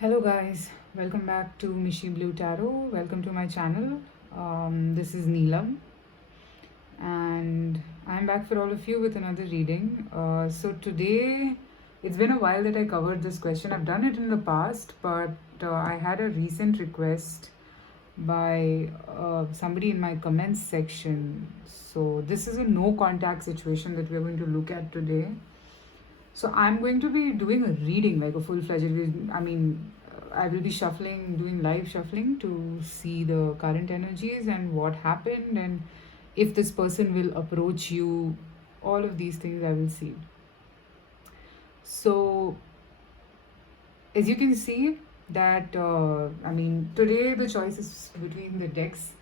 Hello guys, welcome back to Mishi Blue Tarot. Welcome to my channel. This is Neelam, and I'm back for all of you with another reading. So today, it's been a while that I covered this question. I've done it in the past, but I had a recent request by somebody in my comments section. So this is a no contact situation that we're going to look at today. So I'm going to be doing a reading, like a full-fledged. I will be shuffling, doing live shuffling to see the current energies and what happened, and if this person will approach you. All of these things I will see. So as you can see that today the choice is between the decks.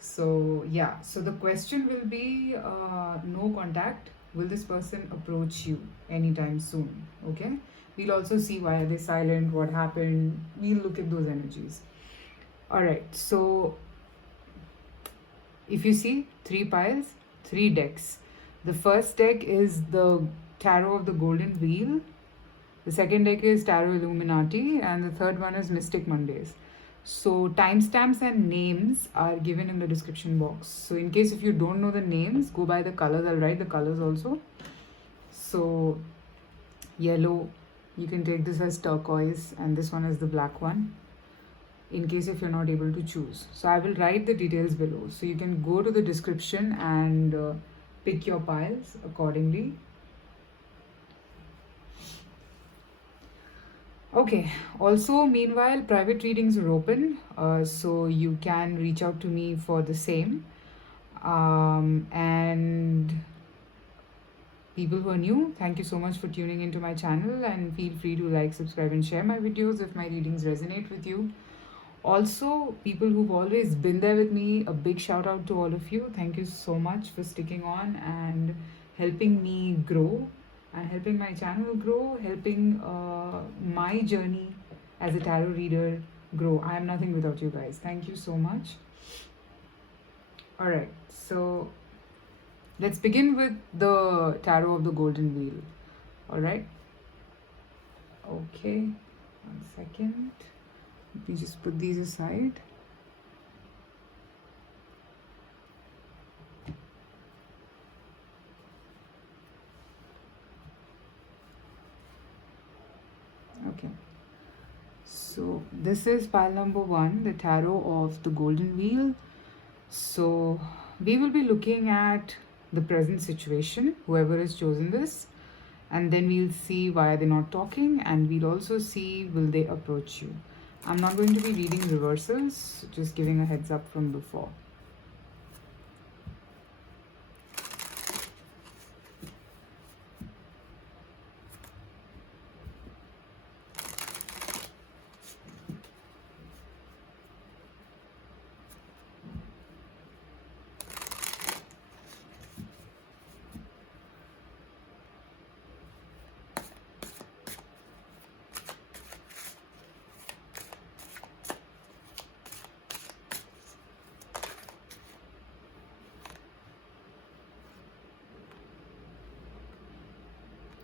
So yeah, so the question will be no contact. Will this person approach you anytime soon? Okay. We'll also see why are they silent, what happened. We'll look at those energies. All right. So if you see three piles, three decks. The first deck is the Tarot of the Golden Wheel. The second deck is Tarot Illuminati, and the third one is Mystic Mondays. So timestamps and names are given in the description box. So in case if you don't know the names, go by the colors. I'll write the colors also. So yellow, you can take this as turquoise, and this one is the black one, in case if you're not able to choose. So I will write the details below. So you can go to the description and pick your piles accordingly. Okay, also meanwhile private readings are open, so you can reach out to me for the same. And people who are new, thank you so much for tuning into my channel, and feel free to like, subscribe and share my videos if my readings resonate with you. Also, people who've always been there with me, a big shout out to all of you. Thank you so much for sticking on and helping me grow and helping my channel grow, helping my journey as a tarot reader grow. I am nothing without you guys. Thank you so much. All right, so let's begin with the Tarot of the Golden Wheel. All right. Okay, 1 second. Let me just put these aside. Okay, so this is pile number 1, the Tarot of the Golden Wheel. So we will be looking at the present situation, whoever has chosen this, and then we'll see why they're not talking, and we'll also see will they approach you. I'm not going to be reading reversals, just giving a heads up from before.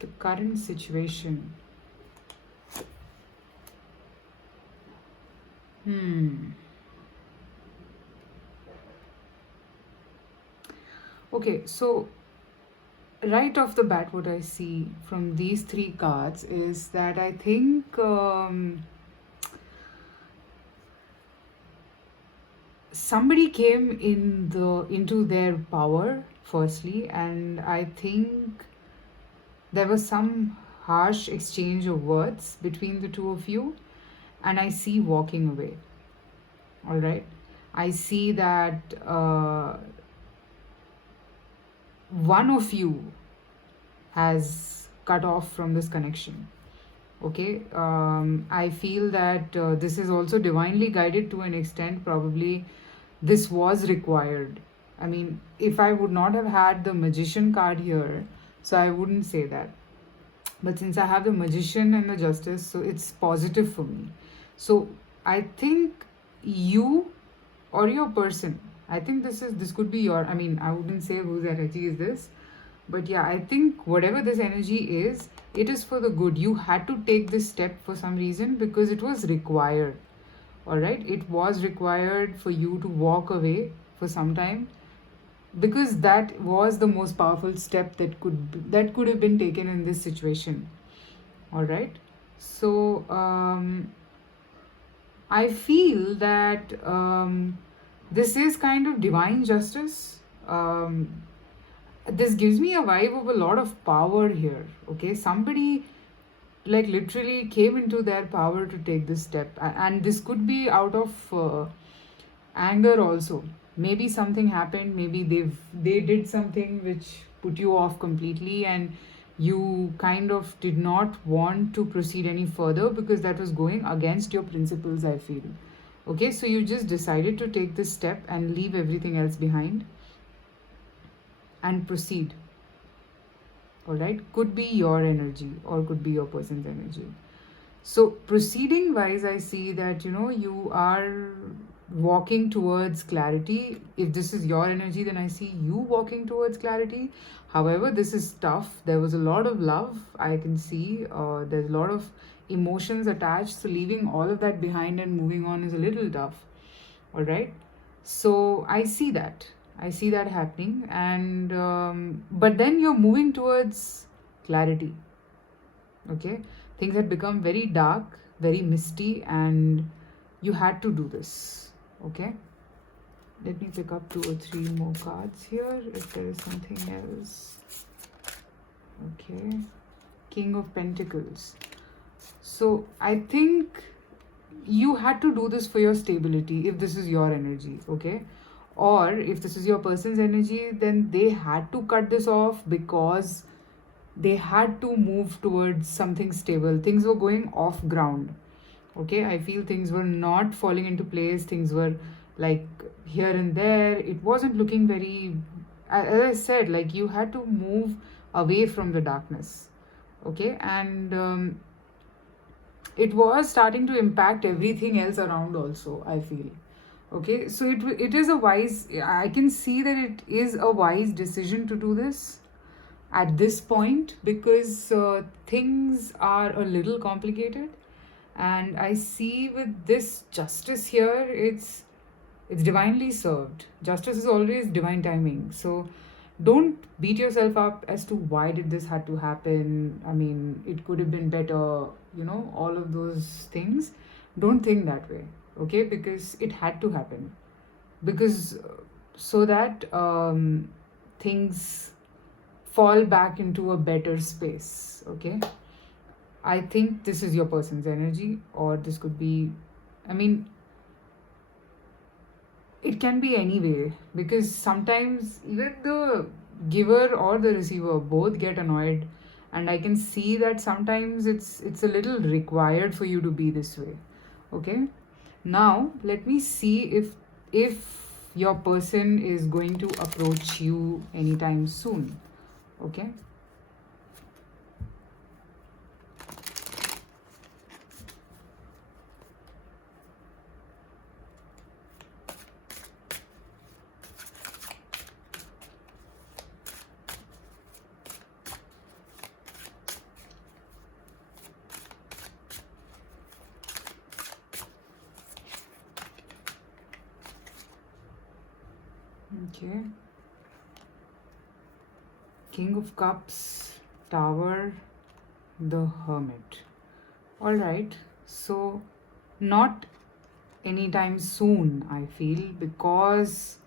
The current situation. Okay, so right off the bat, what I see from these three cards is that I think somebody came into their power firstly, and I think there was some harsh exchange of words between the two of you, and I see walking away. All right, I see that one of you has cut off from this connection. Okay, I feel that this is also divinely guided to an extent. Probably this was required. I mean, if I would not have had the Magician card here, so I wouldn't say that. But since I have the Magician and the Justice, so it's positive for me. So I think you or your person, I think this could be your, I mean, I wouldn't say whose energy is this, But yeah, I think whatever this energy is, it is for the good. You had to take this step for some reason because it was required. All right, it was required for you to walk away for some time because that was the most powerful step that could have been taken in this situation. All right, so I feel that this is kind of divine justice. Um, this gives me a vibe of a lot of power here. Okay, somebody like literally came into their power to take this step, and this could be out of anger also. Maybe something happened, maybe they did something which put you off completely, and you kind of did not want to proceed any further because that was going against your principles, I feel. Okay, so you just decided to take this step and leave everything else behind and proceed. All right, could be your energy or could be your person's energy. So proceeding wise, I see that you are walking towards clarity. If this is your energy, then I see you walking towards clarity. However, this is tough. There was a lot of love I can see. There's a lot of emotions attached. So leaving all of that behind and moving on is a little tough. All right. So I see that. I see that happening, and but then you're moving towards clarity. Okay, things had become very dark, very misty, and you had to do this. Okay, let me pick up 2 or 3 more cards here if there is something else. Okay, King of Pentacles. So I think you had to do this for your stability if this is your energy. Okay, or if this is your person's energy, then they had to cut this off because they had to move towards something stable. Things were going off ground. Okay, I feel things were not falling into place. Things were like here and there. It wasn't looking very, as I said, like you had to move away from the darkness. Okay, and it was starting to impact everything else around also, I feel. Okay, so it is a wise, I can see that it is a wise decision to do this at this point because things are a little complicated, and I see with this justice here, it's divinely served. Justice is always divine timing. So don't beat yourself up as to why did this had to happen. I mean, it could have been better, all of those things. Don't think that way. Okay, because it had to happen because so that things fall back into a better space. Okay, I think this is your person's energy, or this could be, I mean, it can be any way because sometimes even the giver or the receiver both get annoyed, and I can see that sometimes it's a little required for you to be this way. Okay, now let me see if your person is going to approach you anytime soon. Okay. Okay. King of Cups, Tower, the Hermit. All right. So, not anytime soon, I feel, because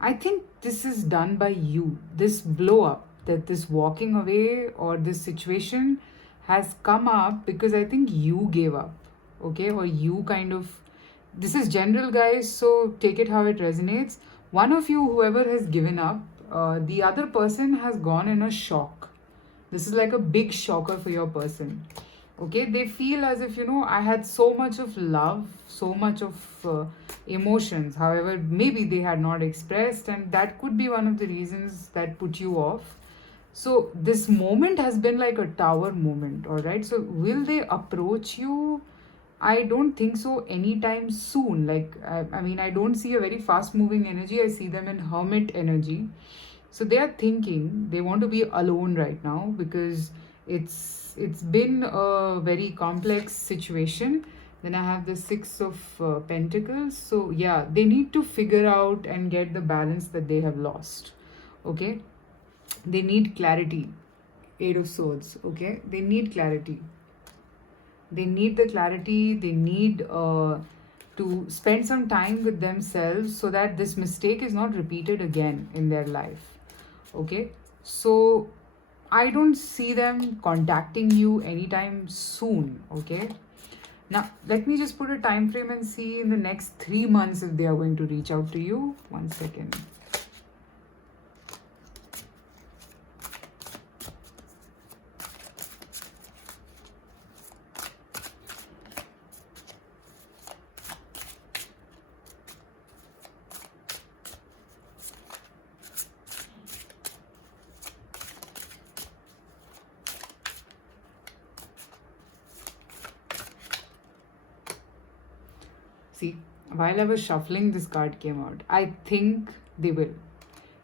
I think this is done by you. This blow up, that this walking away or this situation has come up because I think you gave up. Okay. Or you kind of, this is general, guys, so take it how it resonates. One of you, whoever has given up, the other person has gone in a shock. This is like a big shocker for your person. Okay, they feel as if, I had so much of love, so much of emotions. However, maybe they had not expressed, and that could be one of the reasons that put you off. So, this moment has been like a tower moment, all right? So, will they approach you? I don't think so anytime soon. Like, I mean, I don't see a very fast moving energy. I see them in hermit energy. So they are thinking they want to be alone right now because it's been a very complex situation. Then I have the Six of Pentacles. So yeah, they need to figure out and get the balance that they have lost. Okay, they need clarity. Eight of Swords. Okay, they need clarity. They need the clarity. They need to spend some time with themselves so that this mistake is not repeated again in their life. Okay, so I don't see them contacting you anytime soon. Okay, now let me just put a time frame and see in the next 3 months if they are going to reach out to you. 1 second. See, while I was shuffling, this card came out. I think they will.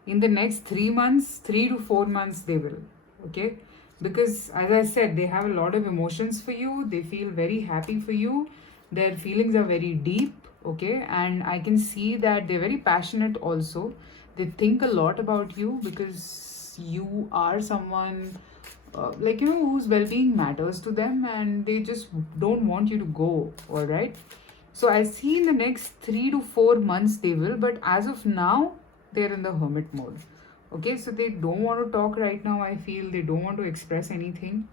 In the next 3 months, 3 to 4 months, they will. Okay? Because, as I said, they have a lot of emotions for you. They feel very happy for you. Their feelings are very deep. Okay? And I can see that they're very passionate also. They think a lot about you because you are someone whose well-being matters to them, and they just don't want you to go. All right, so I see in the next 3 to 4 months they will, but as of now, they're in the hermit mode. Okay, so they don't want to talk right now. I feel they don't want to express anything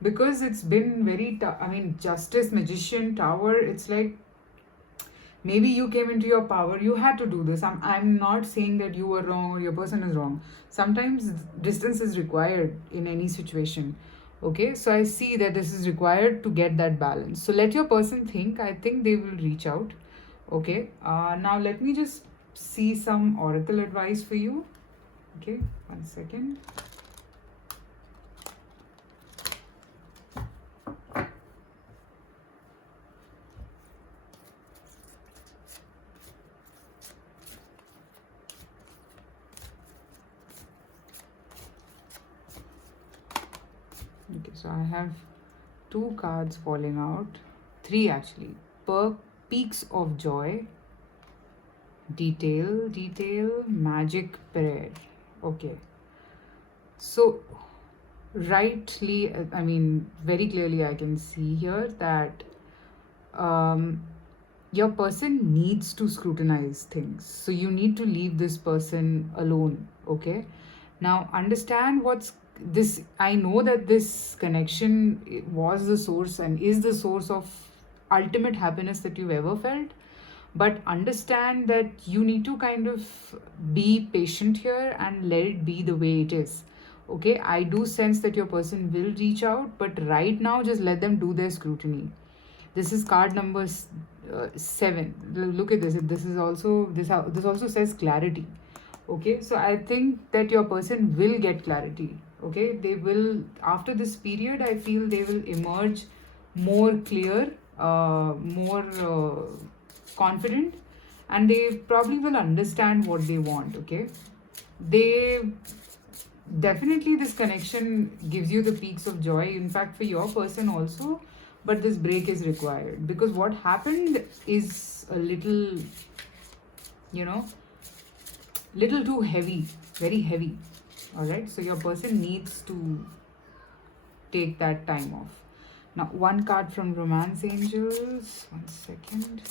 because it's been very, I mean, Justice, Magician, Tower. It's like maybe you came into your power, you had to do this. I'm not saying that you were wrong or your person is wrong. Sometimes distance is required in any situation. Okay, so I see that this is required to get that balance. So let your person think. I think they will reach out. Okay, now let me just see some oracle advice for you. Okay, 1 second. Okay, so I have 2 cards falling out. 3 actually. Peaks of Joy, Detail, Magic Prayer. Okay. So, very clearly I can see here that your person needs to scrutinize things. So, you need to leave this person alone. Okay. Now, understand what's this. I know that this connection was the source and is the source of ultimate happiness that you've ever felt, but understand that you need to kind of be patient here and let it be the way it is. Okay, I do sense that your person will reach out, but right now just let them do their scrutiny. This is card number 7. Look at this. This also says clarity. Okay, so I think that your person will get clarity. Okay, they will, after this period, I feel they will emerge more clear, more confident, and they probably will understand what they want. Okay, they definitely, this connection gives you the peaks of joy, in fact for your person also, but this break is required because what happened is a little, little too heavy, very heavy. All right, so your person needs to take that time off. Now, 1 card from Romance Angels. 1 second.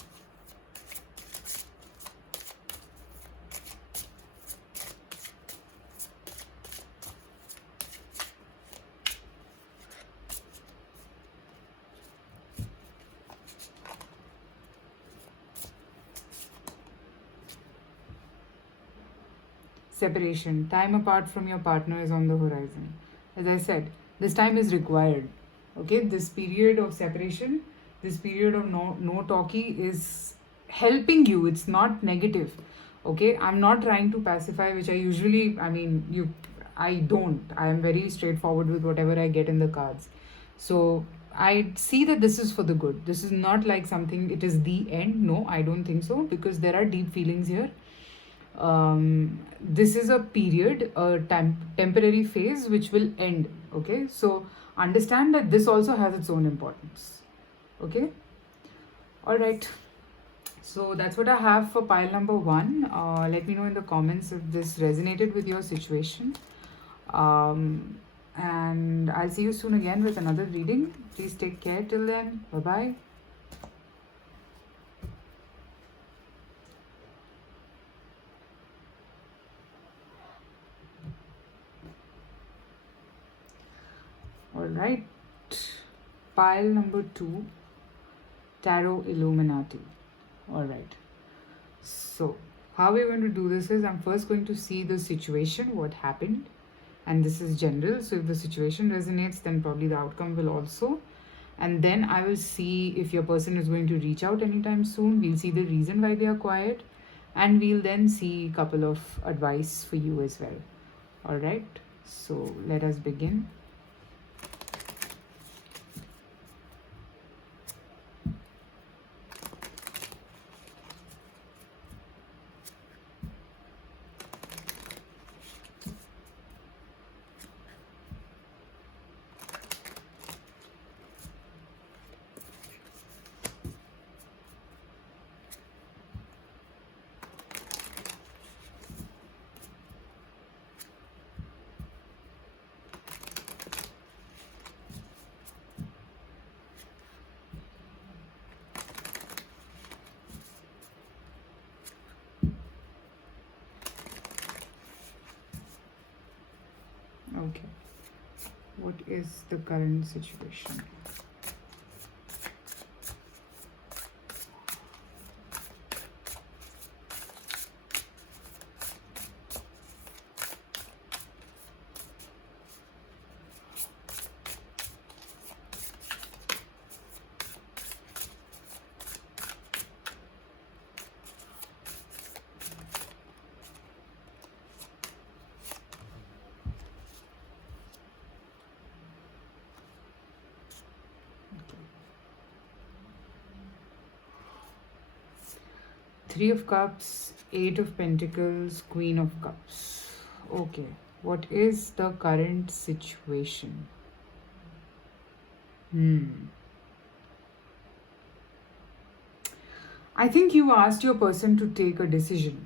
Separation. Time apart from your partner is on the horizon. As I said, this time is required. Okay, this period of separation, this period of no talkie is helping you. It's not negative. Okay, I'm not trying to pacify, which I usually, I don't. I am very straightforward with whatever I get in the cards. So I see that this is for the good. This is not like something, it is the end. No, I don't think so, because there are deep feelings here. This is a period, a temporary phase which will end. Okay, so understand that this also has its own importance. Okay, all right. So that's what I have for pile number one. Let me know in the comments if this resonated with your situation. And I'll see you soon again with another reading. Please take care till then. Bye bye. All right. Pile number two, Tarot Illuminati. All right. So, how we're going to do this is I'm first going to see the situation, what happened, and this is general. So, if the situation resonates, then probably the outcome will also. And then I will see if your person is going to reach out anytime soon. We'll see the reason why they are quiet, and we'll then see a couple of advice for you as well. All right. So, let us begin. Okay. What is the current situation? Three of Cups, Eight of Pentacles, Queen of Cups. Okay, what is the current situation? I think you asked your person to take a decision.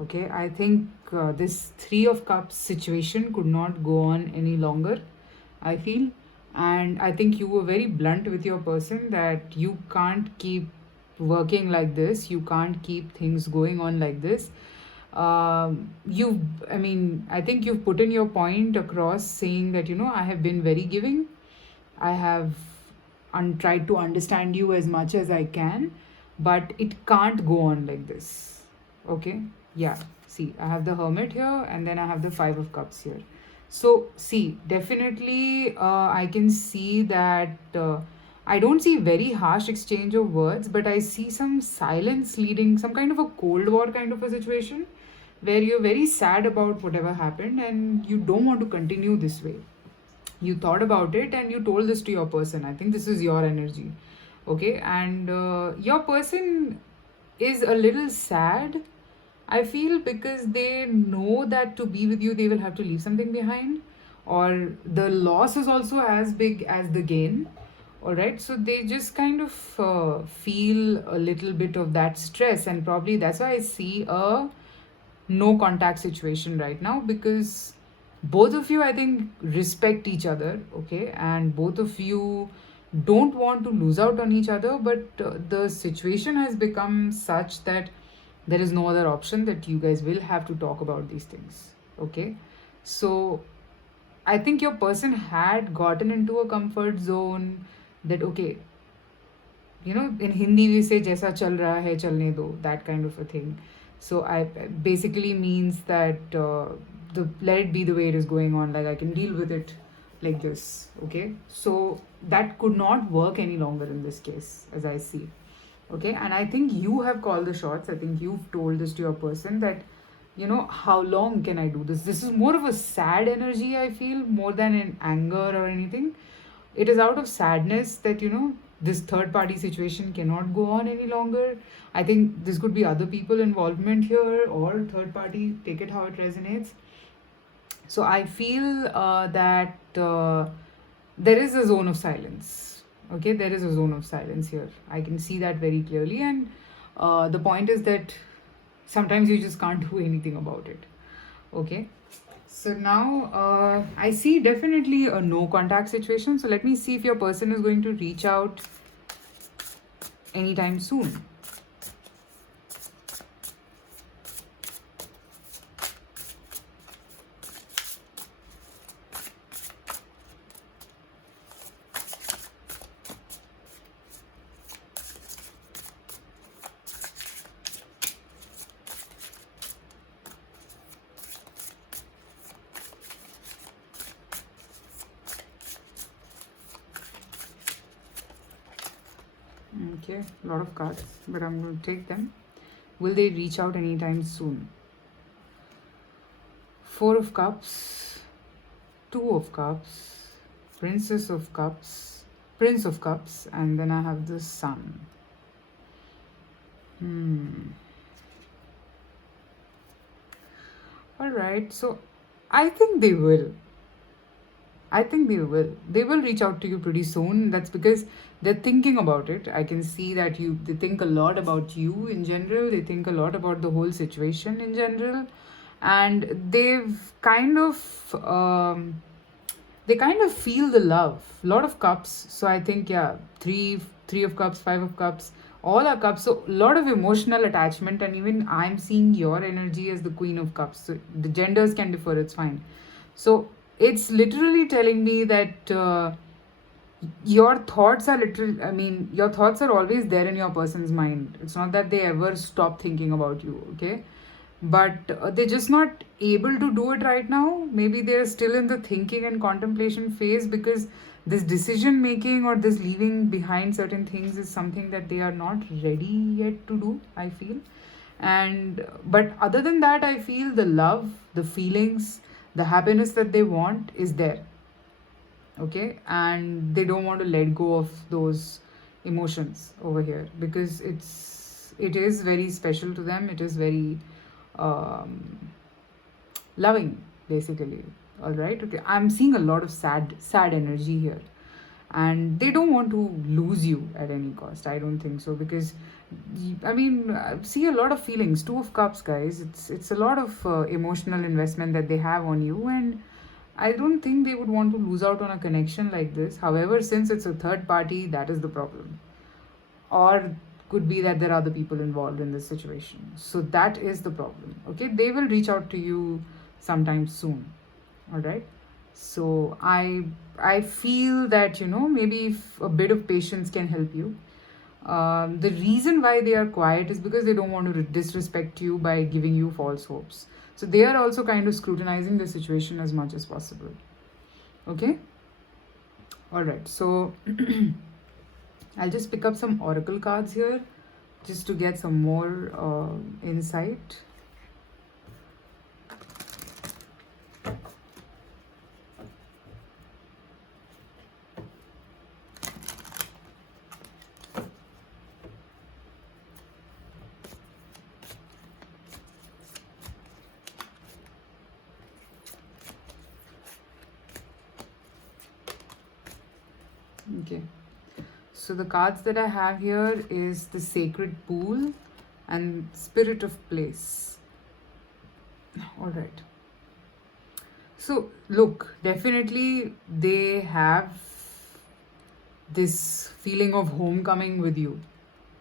Okay, I think this Three of Cups situation could not go on any longer, I feel. And I think you were very blunt with your person that you can't keep working like this, you can't keep things going on like this. I think you've put in your point across saying that, I have been very giving. I have tried to understand you as much as I can, but it can't go on like this. Okay? Yeah. See, I have the Hermit here and then I have the Five of Cups here. So, see, definitely I can see that I don't see very harsh exchange of words, but I see some silence leading, some kind of a Cold War kind of a situation where you're very sad about whatever happened and you don't want to continue this way. You thought about it and you told this to your person. I think this is your energy. Okay, and your person is a little sad, I feel, because they know that to be with you they will have to leave something behind, or the loss is also as big as the gain. All right, so they just kind of feel a little bit of that stress, and probably that's why I see a no contact situation right now, because both of you, I think, respect each other. Okay, and both of you don't want to lose out on each other, but the situation has become such that there is no other option, that you guys will have to talk about these things. Okay, so I think your person had gotten into a comfort zone, that okay, in Hindi we say jaisa chal raha hai chalne do, that kind of a thing. So I basically means that the let it be the way it is going on, like I can deal with it like this. Okay, so that could not work any longer in this case, as I see. Okay, and I think you have called the shots. I think you've told this to your person that, how long can I do this? This is more of a sad energy, I feel, more than an anger or anything. It is out of sadness that, this third party situation cannot go on any longer. I think this could be other people involvement here or third party, take it how it resonates. So I feel that there is a zone of silence. Okay, there is a zone of silence here. I can see that very clearly. And the point is that sometimes you just can't do anything about it. Okay. So now I see definitely a no contact situation. So let me see if your person is going to reach out anytime soon. Okay, a lot of cards, but I'm going to take them. Will they reach out anytime soon? Four of Cups, Two of Cups, Princess of Cups, Prince of Cups, and then I have the Sun. All right, so I think they will. I think they will. They will reach out to you pretty soon. That's because they're thinking about it. I can see that they think a lot about you in general. They think a lot about the whole situation in general, and they kind of feel the love. Lot of cups. So I think yeah, three of cups, five of cups, all are cups. So a lot of emotional attachment, and even I'm seeing your energy as the Queen of Cups. So the genders can differ. It's fine. So it's literally telling me that your thoughts are your thoughts are always there in your person's mind. It's not that they ever stop thinking about you, okay? But they're just not able to do it right now. Maybe they're still in the thinking and contemplation phase, because this decision making or this leaving behind certain things is something that they are not ready yet to do, I feel. And but other than that, I feel the love, the feelings, the happiness that they want is there. Okay, and they don't want to let go of those emotions over here, because it is very special to them. It is very loving, basically. All right, okay, I'm seeing a lot of sad energy here, and they don't want to lose you at any cost. I don't think so, because I see a lot of feelings. Two of Cups, guys. It's a lot of emotional investment that they have on you, and I don't think they would want to lose out on a connection like this. However, since it's a third party, that is the problem. Or could be that there are other people involved in this situation. So that is the problem. Okay, they will reach out to you sometime soon. All right. So I feel that maybe if a bit of patience can help you. The reason why they are quiet is because they don't want to disrespect you by giving you false hopes. So they are also kind of scrutinizing the situation as much as possible. Okay? All right. So I'll just pick up some oracle cards here just to get some more insight. Okay, so the cards that I have here is the Sacred Pool and Spirit of Place. All right. So look, definitely they have this feeling of homecoming with you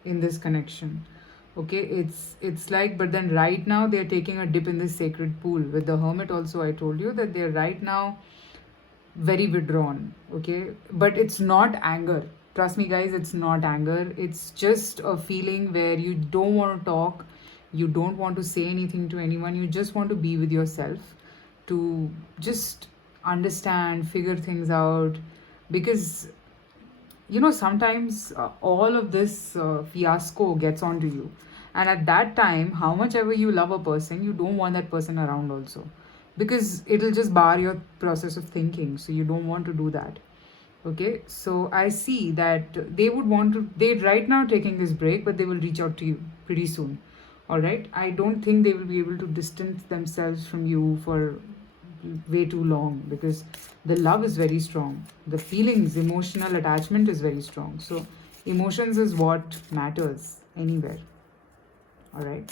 in this connection. Okay, it's like, but then right now they're taking a dip in this sacred pool. With the Hermit also, I told you that they're right now very withdrawn. Okay, but it's not anger. Trust me, guys, it's not anger. It's just a feeling where you don't want to talk, you don't want to say anything to anyone, you just want to be with yourself, to just understand, figure things out. Because sometimes all of this fiasco gets onto you, and at that time, how much ever you love a person, you don't want that person around also, because it'll just bar your process of thinking, so you don't want to do that. Okay, so I see that they would want to, they're right now taking this break, but they will reach out to you pretty soon. All right, I don't think they will be able to distance themselves from you for way too long, because the love is very strong, the feelings, emotional attachment is very strong. So emotions is what matters anywhere. All right,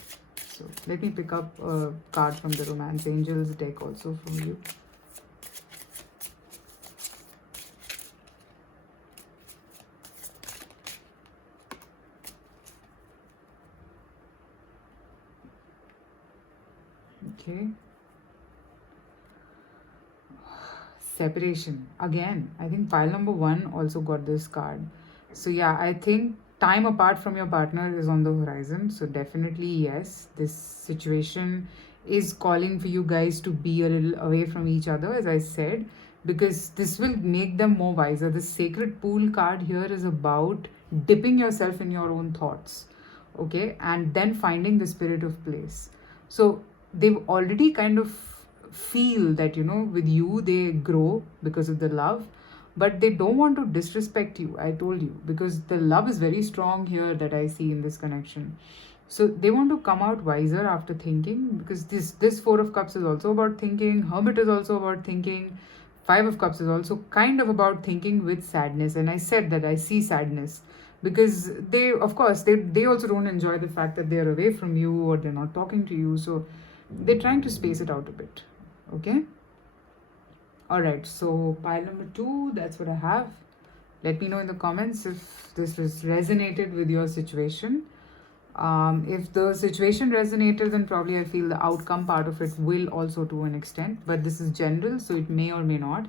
so let me pick up a card from the Romance Angels deck also from you. Okay, separation again. I think pile number one also got this card. So yeah, I think time apart from your partner is on the horizon. So definitely yes, this situation is calling for you guys to be a little away from each other, as I said, because this will make them more wiser. The sacred pool card here is about dipping yourself in your own thoughts, okay, and then finding the spirit of place. So they've already kind of feel that, you know, with you they grow because of the love, but they don't want to disrespect you, I told you, because the love is very strong here that I see in this connection. So they want to come out wiser after thinking, because this four of cups is also about thinking, hermit is also about thinking, five of cups is also kind of about thinking with sadness. And I said that I see sadness because they, of course, they also don't enjoy the fact that they're away from you or they're not talking to you. So they're trying to space it out a bit. Okay. All right. So pile number two, that's what I have. Let me know in the comments if this was resonated with your situation. If the situation resonated, then probably I feel the outcome part of it will also to an extent, but this is general, so it may or may not.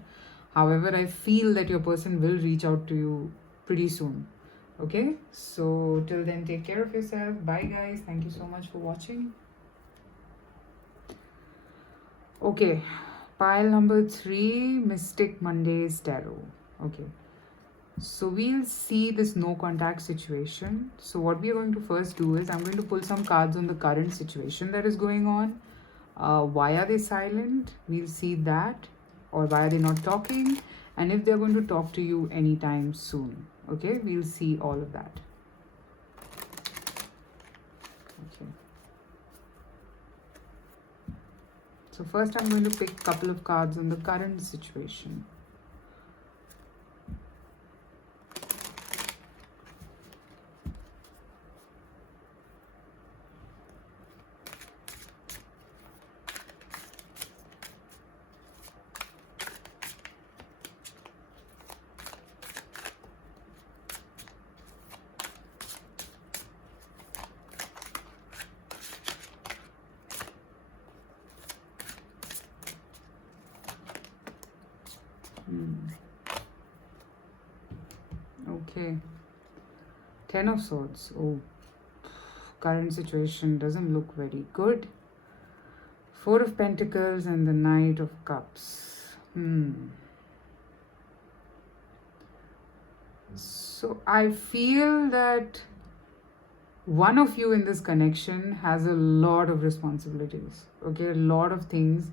However, I feel that your person will reach out to you pretty soon. Okay, so till then, take care of yourself. Bye, guys. Thank you so much for watching. Okay, pile number three, Mystic Mondays Tarot. Okay, so we'll see this no contact situation. So what we are going to first do is I'm going to pull some cards on the current situation that is going on. Why are they silent? We'll see that. Or why are they not talking? And if they're going to talk to you anytime soon. Okay, we'll see all of that. Okay. So first I'm going to pick a couple of cards on the current situation. Okay. Ten of Swords. Oh, current situation doesn't look very good. Four of Pentacles and the Knight of Cups. So I feel that one of you in this connection has a lot of responsibilities. Okay, a lot of things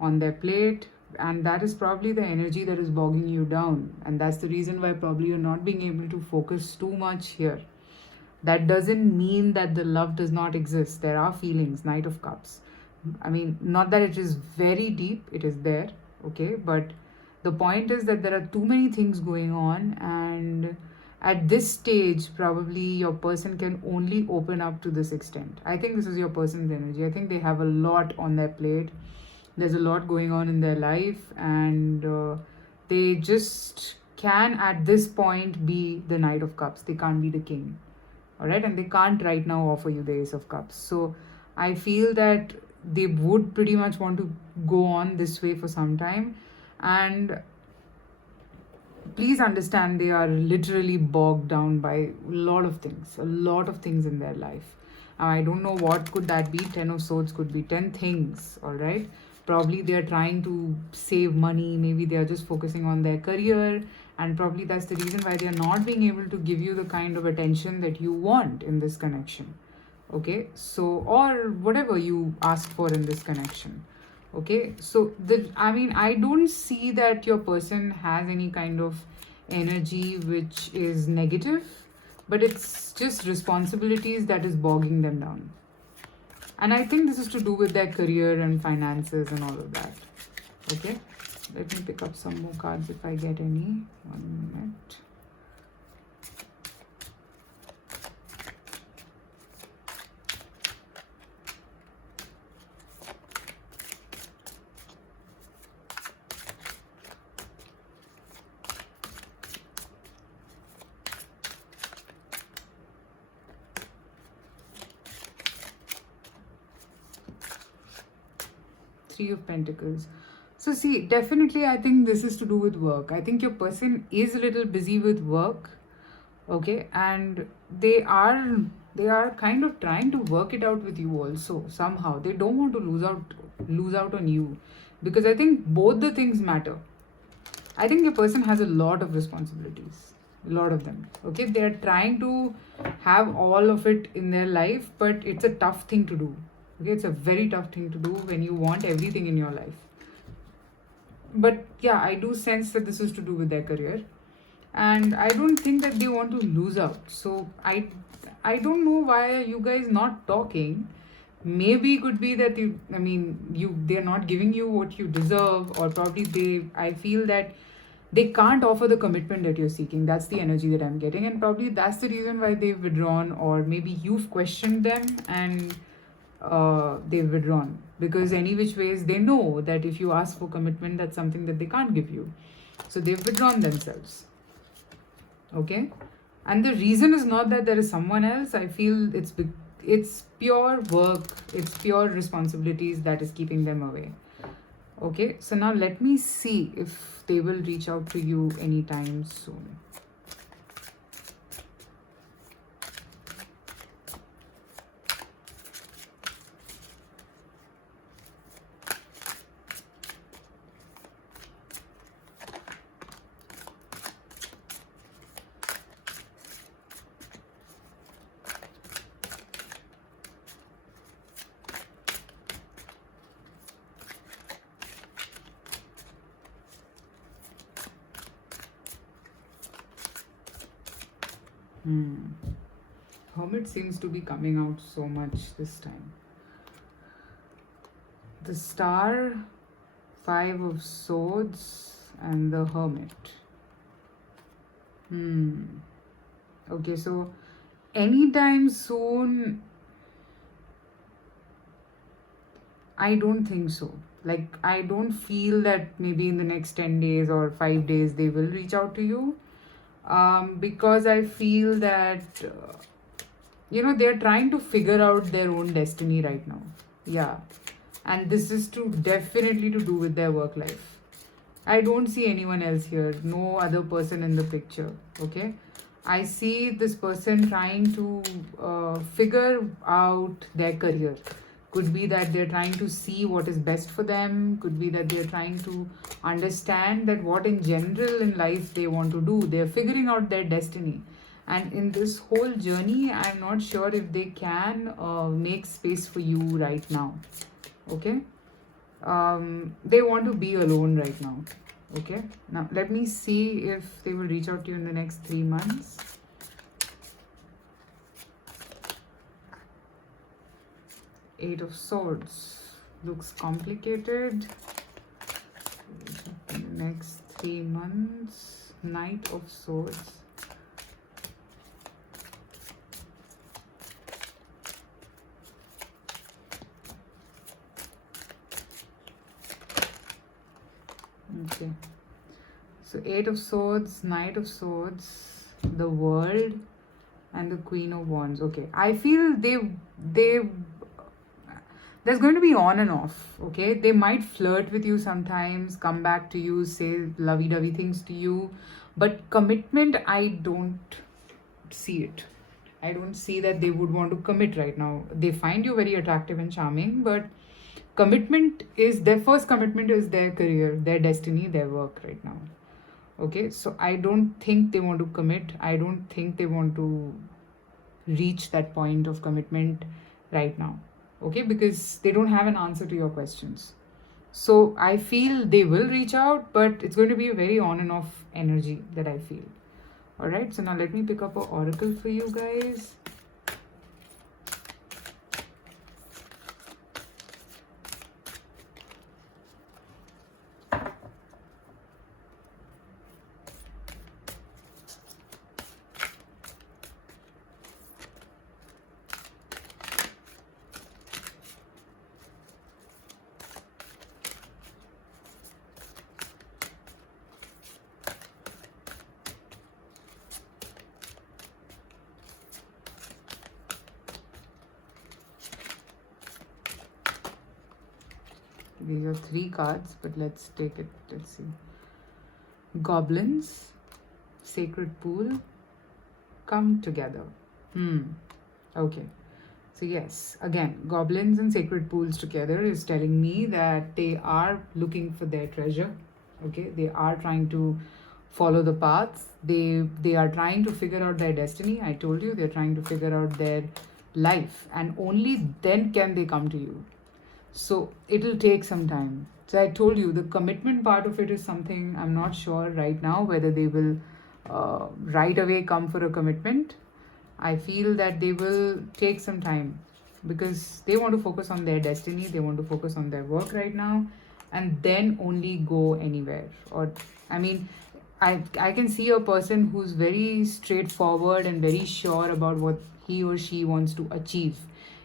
on their plate, and that is probably the energy that is bogging you down, and that's the reason why probably you're not being able to focus too much here. That doesn't mean that the love does not exist. There are feelings. Knight of Cups, I mean, not that it is very deep, it is there, okay, but the point is that there are too many things going on, and at this stage probably your person can only open up to this extent. I think this is your person's energy. I think they have a lot on their plate. There's a lot going on in their life, and they just can at this point be the Knight of Cups. They can't be the king. All right, and they can't right now offer you the Ace of Cups. So I feel that they would pretty much want to go on this way for some time, and please understand they are literally bogged down by a lot of things in their life. I don't know what could that be. Ten of Swords could be 10 things. All right, probably they are trying to save money, maybe they are just focusing on their career, and probably that's the reason why they are not being able to give you the kind of attention that you want in this connection. Okay, so, or whatever you ask for in this connection. Okay, so I mean, I don't see that your person has any kind of energy which is negative, but it's just responsibilities that is bogging them down. And I think this is to do with their career and finances and all of that. Okay, let me pick up some more cards if I get any. 1 minute. Three of Pentacles. So see, definitely I think this is to do with work. I think your person is a little busy with work, okay, and they are kind of trying to work it out with you also somehow. They don't want to lose out on you, because I think both the things matter. I think your person has a lot of responsibilities, a lot of them. Okay, they are trying to have all of it in their life, but it's a tough thing to do. Okay, it's a very tough thing to do when you want everything in your life. But yeah, I do sense that this is to do with their career, and I don't think that they want to lose out. So I don't know why are you guys not talking. Maybe it could be that they're not giving you what you deserve, or probably I feel that they can't offer the commitment that you're seeking. That's the energy that I'm getting, and probably that's the reason why they've withdrawn, or maybe you've questioned them and they've withdrawn, because any which ways they know that if you ask for commitment, that's something that they can't give you. So they've withdrawn themselves. Okay, and the reason is not that there is someone else. I feel it's pure work, it's pure responsibilities that is keeping them away. Okay, so now let me see if they will reach out to you anytime soon. Hermit seems to be coming out so much this time. The Star, Five of Swords, and the Hermit. Okay, so anytime soon, I don't think so. Like, I don't feel that maybe in the next 10 days or 5 days they will reach out to you. Because I feel that, they're trying to figure out their own destiny right now. Yeah. And this is definitely to do with their work life. I don't see anyone else here, no other person in the picture. Okay. I see this person trying to figure out their career. Could be that they're trying to see what is best for them. Could be that they're trying to understand that what in general in life they want to do. They're figuring out their destiny. And in this whole journey, I'm not sure if they can make space for you right now. Okay? They want to be alone right now. Okay? Now, let me see if they will reach out to you in the next 3 months. Eight of Swords. Looks complicated. In the next 3 months. Knight of Swords. Okay. So Eight of Swords, Knight of Swords, the World, and the Queen of Wands. Okay. I feel there's going to be on and off. Okay, they might flirt with you sometimes, come back to you, say lovey-dovey things to you, but commitment, I don't see it. I don't see that they would want to commit right now. They find you very attractive and charming, but commitment is their first commitment is their career, their destiny, their work right now. Okay, so I don't think they want to commit. I don't think they want to reach that point of commitment right now. Okay, because they don't have an answer to your questions. So I feel they will reach out, but it's going to be a very on and off energy that I feel. Alright, so now let me pick up an oracle for you guys. These are 3 cards, but let's take it. Let's see. Goblins, Sacred Pool, come together. Okay. So yes, again, goblins and sacred pools together is telling me that they are looking for their treasure. Okay, they are trying to follow the paths. They are trying to figure out their destiny. I told you they're trying to figure out their life, and only then can they come to you. So it'll take some time. So I told you the commitment part of it is something I'm not sure right now whether they will right away come for a commitment. I feel that they will take some time because they want to focus on their destiny, they want to focus on their work right now, and then only go anywhere. Or, I mean, I can see a person who's very straightforward and very sure about what he or she wants to achieve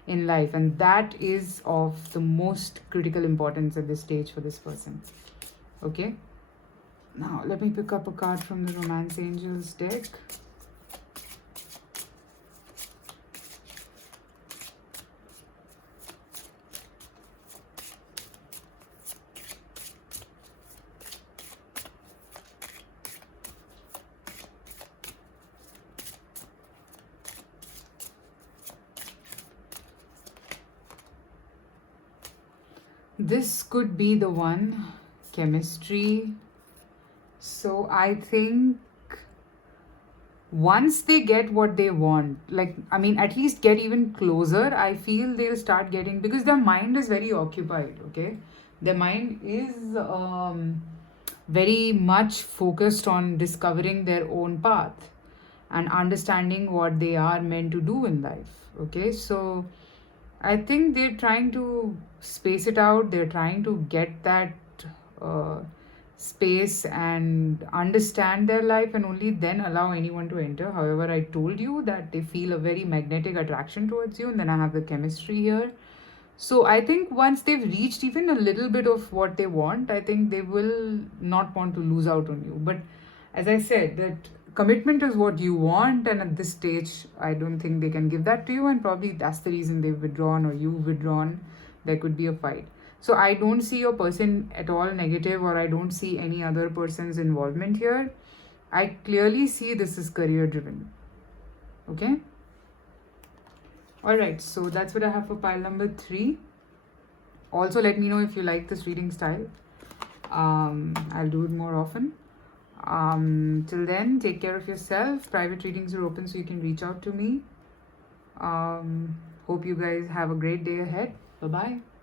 in life, and that is of the most critical importance at this stage for this person. Okay, now let me pick up a card from the Romance Angels deck. This could be the one, chemistry. So I think once they get what they want, like, I mean, at least get even closer, I feel they'll start getting, because their mind is very occupied, okay? Their mind is very much focused on discovering their own path and understanding what they are meant to do in life, okay? So I think they're trying to space it out. They're trying to get that uh, space and understand their life, and only then allow anyone to enter. However, I told you that they feel a very magnetic attraction towards you, and then I have the chemistry here. So I think once they've reached even a little bit of what they want, I think they will not want to lose out on you. But as I said, that commitment is what you want, and at this stage, I don't think they can give that to you, and probably that's the reason they've withdrawn or you've withdrawn. There could be a fight. So I don't see your person at all negative, or I don't see any other person's involvement here. I clearly see this is career driven. Okay? Alright, so that's what I have for pile number 3. Also, let me know if you like this reading style. I'll do it more often. Till then, take care of yourself. Private readings are open, so you can reach out to me. Hope you guys have a great day ahead. Bye bye.